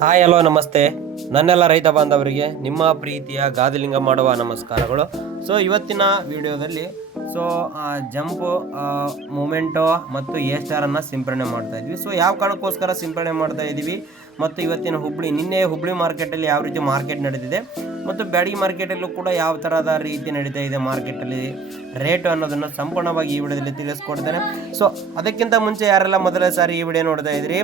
Hi, hello, ನಮಸ್ತೆ. ನನ್ನೆಲ್ಲ ರೈತ ಬಾಂಧವರಿಗೆ ನಿಮ್ಮ ಪ್ರೀತಿಯ ಗಾದಲಿಂಗ ಮಾಡುವ ನಮಸ್ಕಾರಗಳು. ಸೊ ಇವತ್ತಿನ ವಿಡಿಯೋದಲ್ಲಿ ಸೊ ಜಂಪು ಮೂಮೆಂಟು ಮತ್ತು ಎ ಸ್ಟಾರನ್ನು ಸಿಂಪರಣೆ ಮಾಡ್ತಾ ಇದ್ವಿ. ಸೊ ಯಾವ ಕಾರಣಕ್ಕೋಸ್ಕರ ಸಿಂಪರಣೆ ಮಾಡ್ತಾ ಇದ್ದೀವಿ? ಮತ್ತು ಇವತ್ತಿನ ಹುಬ್ಳಿ ನಿನ್ನೆ ಹುಬ್ಳಿ ಮಾರ್ಕೆಟಲ್ಲಿ ಯಾವ ರೀತಿ ಮಾರ್ಕೆಟ್ ನಡೆದಿದೆ ಮತ್ತು ಬ್ಯಾಡಗಿ ಮಾರ್ಕೆಟಲ್ಲೂ ಕೂಡ ಯಾವ ಥರದ ರೀತಿ ನಡೀತಾ ಇದೆ ಮಾರ್ಕೆಟಲ್ಲಿ ರೇಟು ಅನ್ನೋದನ್ನು ಸಂಪೂರ್ಣವಾಗಿ ಈ ವಿಡಿಯೋದಲ್ಲಿ ತಿಳಿಸ್ಕೊಡ್ತೇನೆ. ಸೊ ಅದಕ್ಕಿಂತ ಮುಂಚೆ ಯಾರೆಲ್ಲ ಮೊದಲೇ ಸಾರಿ ಈ ವಿಡಿಯೋ ನೋಡ್ತಾ ಇದ್ರಿ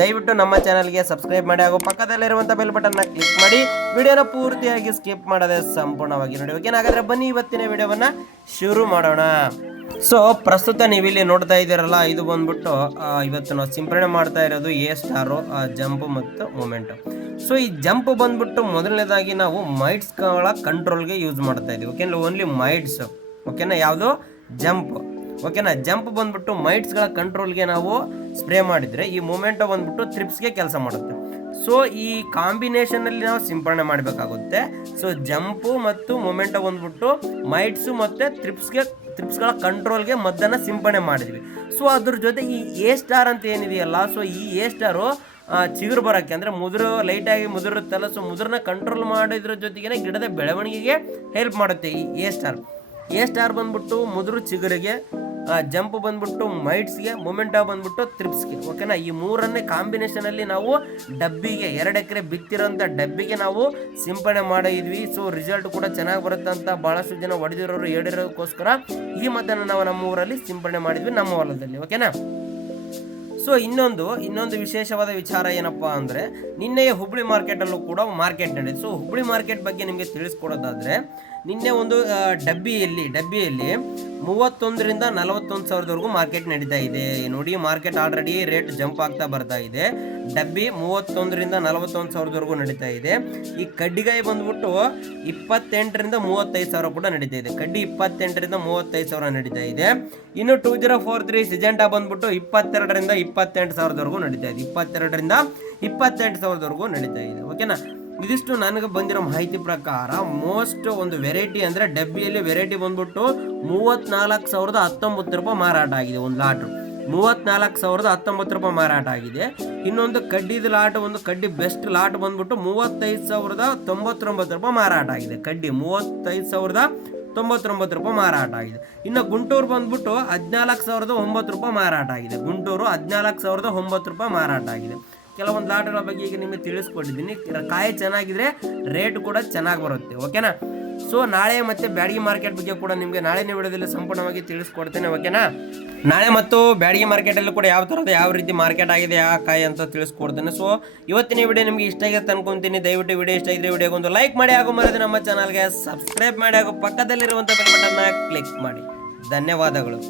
ದಯವಿಟ್ಟು ನಮ್ಮ ಚಾನಲ್ಗೆ ಸಬ್ಸ್ಕ್ರೈಬ್ ಮಾಡಿ ಹಾಗೂ ಪಕ್ಕದಲ್ಲಿರುವಂಥ ಬೆಲ್ ಬಟನ್ನ ಕ್ಲಿಕ್ ಮಾಡಿ. ವಿಡಿಯೋನ ಪೂರ್ತಿಯಾಗಿ ಸ್ಕಿಪ್ ಮಾಡದೆ ಸಂಪೂರ್ಣವಾಗಿ ನೋಡಿ. ಓಕೆ ಹಾಗಾದ್ರೆ ಬನ್ನಿ ಇವತ್ತಿನ ವಿಡಿಯೋವನ್ನು ಶುರು ಮಾಡೋಣ. ಸೊ ಪ್ರಸ್ತುತ ನೀವಿಲ್ಲಿ ನೋಡ್ತಾ ಇದ್ದೀರಲ್ಲ, ಇದು ಬಂದ್ಬಿಟ್ಟು ಇವತ್ತು ನಾವು ಸಿಂಪರಣೆ ಮಾಡ್ತಾ ಇರೋದು ಎ ಸ್ಟಾರು ಜಂಪ್ ಮತ್ತು ಮೂಮೆಂಟು. ಸೊ ಈ ಜಂಪ್ ಬಂದ್ಬಿಟ್ಟು ಮೊದಲನೇದಾಗಿ ನಾವು ಮೈಟ್ಸ್ಗಳ ಕಂಟ್ರೋಲ್ಗೆ ಯೂಸ್ ಮಾಡ್ತಾ ಇದ್ದೀವಿ. ಓಕೆನಾ ಓನ್ಲಿ ಮೈಟ್ಸ್ ಓಕೆನಾ ಯಾವುದು? ಜಂಪ್. ಓಕೆನಾ ಜಂಪ್ ಬಂದ್ಬಿಟ್ಟು ಮೈಟ್ಸ್ಗಳ ಕಂಟ್ರೋಲ್ಗೆ ನಾವು ಸ್ಪ್ರೇ ಮಾಡಿದರೆ ಈ ಮೂಮೆಂಟ್ ಬಂದ್ಬಿಟ್ಟು ತ್ರಿಪ್ಸ್ಗೆ ಕೆಲಸ ಮಾಡುತ್ತೆ. ಸೊ ಈ ಕಾಂಬಿನೇಷನಲ್ಲಿ ನಾವು ಸಿಂಪರಣೆ ಮಾಡಬೇಕಾಗುತ್ತೆ. ಸೊ ಜಂಪು ಮತ್ತು ಮೊಮೆಂಟೋ ಬಂದ್ಬಿಟ್ಟು ಮೈಟ್ಸು ಮತ್ತು ತ್ರಿಪ್ಸ್ಗೆ ತ್ರಿಪ್ಸ್ಗಳ ಕಂಟ್ರೋಲ್ಗೆ ಮದ್ದನ್ನು ಸಿಂಪಡಣೆ ಮಾಡಿದ್ವಿ. ಸೊ ಅದ್ರ ಜೊತೆ ಈ ಎ ಸ್ಟಾರ್ ಅಂತ ಏನಿದೆಯಲ್ಲ ಸೊ ಈ ಎ ಸ್ಟಾರು ಚಿಗುರು ಬರೋಕ್ಕೆ ಅಂದರೆ ಮುದುರು ಲೈಟಾಗಿ ಮುದುರುತ್ತಲ್ಲ ಸೊ ಮುದುರನ್ನ ಕಂಟ್ರೋಲ್ ಮಾಡಿದ್ರ ಜೊತೆಗೆ ಗಿಡದ ಬೆಳವಣಿಗೆಗೆ ಹೆಲ್ಪ್ ಮಾಡುತ್ತೆ ಈ ಎ ಸ್ಟಾರ್ ಎ ಸ್ಟಾರ್ ಬಂದ್ಬಿಟ್ಟು ಮುದುರು ಚಿಗುರಿಗೆ ಜಂಪ್ ಬಂದ್ಬಿಟ್ಟು ಮೈಟ್ಸ್ಗೆ ಮೊಮೆಂಟಾ ಬಂದ್ಬಿಟ್ಟು ತ್ರಿಪ್ಸ್ಗೆ, ಓಕೆನಾ? ಈ ಮೂರನ್ನೇ ಕಾಂಬಿನೇಷನಲ್ಲಿ ನಾವು ಡಬ್ಬಿಗೆ, ಎರಡು ಎಕರೆ ಬಿತ್ತಿರೋಂಥ ಡಬ್ಬಿಗೆ ನಾವು ಸಿಂಪಡಣೆ ಮಾಡಿದ್ವಿ. ಸೊ ರಿಸಲ್ಟ್ ಕೂಡ ಚೆನ್ನಾಗಿ ಬರುತ್ತೆ ಅಂತ ಭಾಳಷ್ಟು ಜನ ಹೊಡೆದಿರೋರು ಹೇಳಿರೋದಕ್ಕೋಸ್ಕರ ಈ ಮದ್ದನ್ನು ನಾವು ನಮ್ಮ ಊರಲ್ಲಿ ಸಿಂಪಡಣೆ ಮಾಡಿದ್ವಿ ನಮ್ಮ ಹೊಲದಲ್ಲಿ, ಓಕೆನಾ? ಸೊ ಇನ್ನೊಂದು ಇನ್ನೊಂದು ವಿಶೇಷವಾದ ವಿಚಾರ ಏನಪ್ಪ ಅಂದರೆ, ನಿನ್ನೆಯ ಹುಬ್ಳಿ ಮಾರ್ಕೆಟಲ್ಲೂ ಕೂಡ ಮಾರ್ಕೆಟ್ ನಡೆಯಿತು ಸೊ ಹುಬ್ಳಿ ಮಾರ್ಕೆಟ್ ಬಗ್ಗೆ ನಿಮಗೆ ತಿಳಿಸ್ಕೊಡೋದಾದರೆ ನಿನ್ನೆ ಒಂದು ಡಬ್ಬಿಯಲ್ಲಿ ಡಬ್ಬಿಯಲ್ಲಿ ಮೂವತ್ತೊಂದರಿಂದ ನಲವತ್ತೊಂದು ಸಾವಿರದವರೆಗೂ ಮಾರ್ಕೆಟ್ ನಡೀತಾ ಇದೆ. ನೋಡಿ, ಮಾರ್ಕೆಟ್ ಆಲ್ರೆಡಿ ರೇಟ್ ಜಂಪ್ ಆಗ್ತಾ ಬರ್ತಾ ಇದೆ. ಡಬ್ಬಿ ಮೂವತ್ತೊಂದರಿಂದ ನಲವತ್ತೊಂದು ಸಾವಿರದವರೆಗೂ ನಡೀತಾ ಇದೆ. ಈ ಕಡ್ಡಿಗಾಯಿ ಬಂದ್ಬಿಟ್ಟು ಇಪ್ಪತ್ತೆಂಟರಿಂದ ಮೂವತ್ತೈದು ಸಾವಿರ ಕೂಡ ನಡೀತಾ ಇದೆ. ಕಡ್ಡಿ ಇಪ್ಪತ್ತೆಂಟರಿಂದ ಮೂವತ್ತೈದು ಸಾವಿರ ನಡೀತಾ ಇದೆ. ಇನ್ನು two zero four three Syngenta ಬಂದ್ಬಿಟ್ಟು ಇಪ್ಪತ್ತೆರಡರಿಂದ ಇಪ್ಪತ್ತೆಂಟು ಸಾವಿರದವರೆಗೂ ನಡೀತಾ ಇದೆ. ಇಪ್ಪತ್ತೆರಡರಿಂದ ಇಪ್ಪತ್ತೆಂಟು ಸಾವಿರದವರೆಗೂ ನಡೀತಾ ಇದೆ. ಓಕೆನಾ ಇದಿಷ್ಟು ನನಗೆ ಬಂದಿರೋ ಮಾಹಿತಿ ಪ್ರಕಾರ ಮೋಸ್ಟ್ ಒಂದು ವೆರೈಟಿ ಅಂದರೆ ಡಬ್ಬಿಯಲ್ಲಿ ವೆರೈಟಿ ಬಂದ್ಬಿಟ್ಟು ಮೂವತ್ತ್ನಾಲ್ಕು ಸಾವಿರದ ಹತ್ತೊಂಬತ್ತು ರೂಪಾಯಿ ಮಾರಾಟ ಆಗಿದೆ ಒಂದು ಲಾಟು ಮೂವತ್ತ್ನಾಲ್ಕು ಸಾವಿರದ ಹತ್ತೊಂಬತ್ತು ರೂಪಾಯಿ ಮಾರಾಟ ಆಗಿದೆ. ಇನ್ನೊಂದು ಕಡ್ಡಿದ ಲಾಟ್ ಒಂದು ಕಡ್ಡಿ ಬೆಸ್ಟ್ ಲಾಟ್ ಬಂದ್ಬಿಟ್ಟು ಮೂವತ್ತೈದು ಸಾವಿರದ ತೊಂಬತ್ತೊಂಬತ್ತು ರೂಪಾಯಿ ಮಾರಾಟ ಆಗಿದೆ. ಕಡ್ಡಿ ಮೂವತ್ತೈದು ಸಾವಿರದ ತೊಂಬತ್ತೊಂಬತ್ತು ರೂಪಾಯಿ ಮಾರಾಟ ಆಗಿದೆ. ಇನ್ನು ಗುಂಟೂರು ಬಂದ್ಬಿಟ್ಟು ಹದಿನಾಲ್ಕು ಸಾವಿರದ ಒಂಬತ್ತು ರೂಪಾಯಿ ಮಾರಾಟ ಆಗಿದೆ. ಗುಂಟೂರು ಹದಿನಾಲ್ಕು ಸಾವಿರದ ಒಂಬತ್ತು ರೂಪಾಯಿ ಮಾರಾಟ ಆಗಿದೆ. ಕೆಲವೊಂದು ಲಾಟ್ಗಳ ಬಗ್ಗೆ ಈಗ ನಿಮಗೆ ತಿಳಿಸ್ಕೊಟ್ಟಿದ್ದೀನಿ ಕಾಯಿ ಚೆನ್ನಾಗಿದ್ರೆ ರೇಟ್ ಕೂಡ ಚೆನ್ನಾಗಿ ಬರುತ್ತೆ ಓಕೆನಾ ಸೊ ನಾಳೆ ಮತ್ತೆ ಬ್ಯಾಡಗಿ ಮಾರ್ಕೆಟ್ ಬಗ್ಗೆ ಕೂಡ ನಿಮಗೆ ನಾಳೆನೇ ವಿಡಿಯೋದಲ್ಲಿ ಸಂಪೂರ್ಣವಾಗಿ ತಿಳಿಸ್ಕೊಡ್ತೇನೆ ಓಕೆನಾ ನಾಳೆ ಮತ್ತು ಬ್ಯಾಡಗಿ ಮಾರ್ಕೆಟಲ್ಲೂ ಕೂಡ ಯಾವ ಥರದ ಯಾವ ರೀತಿ ಮಾರ್ಕೆಟ್ ಆಗಿದೆ, ಆ ಕಾಯಿ ಅಂತ ತಿಳಿಸ್ಕೊಡ್ತೇನೆ. ಸೊ ಇವತ್ತಿನ ವಿಡಿಯೋ ನಿಮಗೆ ಇಷ್ಟ ಆಗಿದೆ ಅನ್ಕೊಂತೀನಿ. ದಯವಿಟ್ಟು ವಿಡಿಯೋ ಇಷ್ಟ ಇದ್ರೆ ವಿಡಿಯೋಗೆ ಒಂದು ಲೈಕ್ ಮಾಡಿ, ಹಾಗೂ ಮರದೆ ನಮ್ಮ ಚಾನಲ್ಗೆ ಸಬ್ಸ್ಕ್ರೈಬ್ ಮಾಡಿ, ಹಾಗೂ ಪಕ್ಕದಲ್ಲಿರುವಂಥ ಬೆಲ್ ಬಟನ್ನ ಕ್ಲಿಕ್ ಮಾಡಿ. ಧನ್ಯವಾದಗಳು.